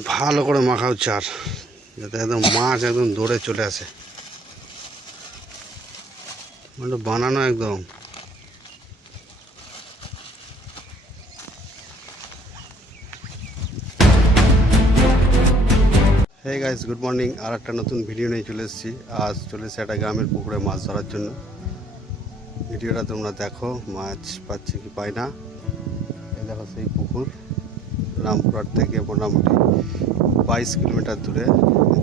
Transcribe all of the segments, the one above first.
ভালো করে মাখাও চার যাতে একদম মাছ একদম দৌড়ে চলে আসে। মানে বানানো একদম। হে গাইস গুড মর্নিং আর একটা নতুন ভিডিও নিয়ে চলে এসেছি। আজ চলে এসেছি একটা গ্রামের পুকুরে মাছ ধরার জন্য। ভিডিওটা তোমরা দেখো, মাছ পাচ্ছি কি পাই না। দেখো সেই পুকুর। রামপুরহাট থেকে মোটামুটি বাইশ কিলোমিটার দূরে।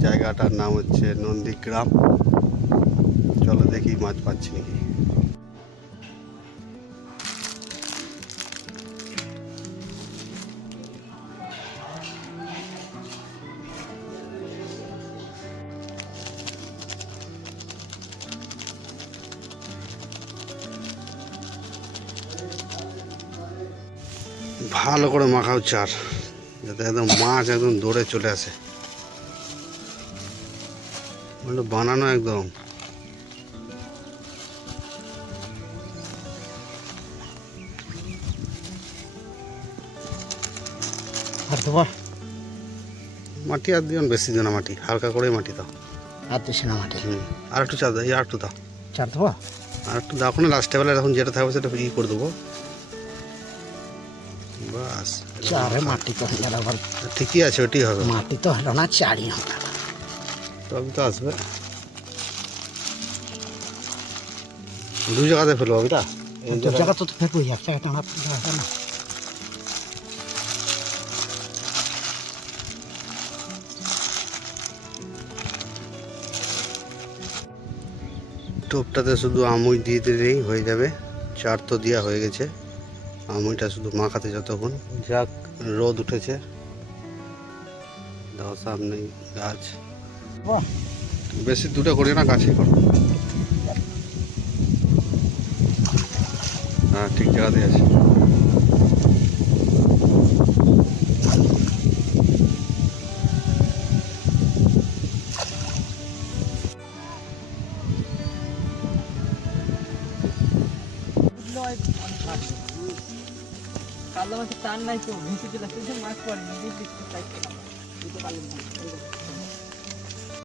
জায়গাটার নাম হচ্ছে নন্দীগ্রাম। চলো দেখি, মাছ পাচ্ছি নাকি? ভালো করে মাখাও চার যাতে একদম মাছ একদম দৌড়ে চলে আসে। বানানো একদম। আর দেবো মাটি আর দিও বেশি দিও না মাটি হালকা করে মাটি দাও। আর দিস না হুম আর একটু চা দাও আর একটু দাও। চার দেবো? আর একটু দাও কোনো লাস্টে বেলা এখন যেটা থাকবে সেটা ই করে দেবো। বাস চারে মাটি তো হয়ে গেল আবার। ঠিকই আছে ওটি হবে। মাটি তো হলো না চারি হবে। তবে তো আসবে। দু জায়গাতে ফেলব দু জায়গা তো এক না। টোপটাতে শুধু আমুই দিয়ে দিলেই হয়ে যাবে। চার তো দেওয়া হয়ে গেছে। আমুইটা শুধু মাখাতে যতক্ষণ। যাক রোদ উঠেছে। দাও সামনে গাছ। বাহ। বেশি দুটো করি না গাছই করো। হ্যাঁ ঠিক জায়গাতে আছে। কালো মাছের টান নাই তো ভেসে চলে আসছে। মাছ পড়েনি মাছ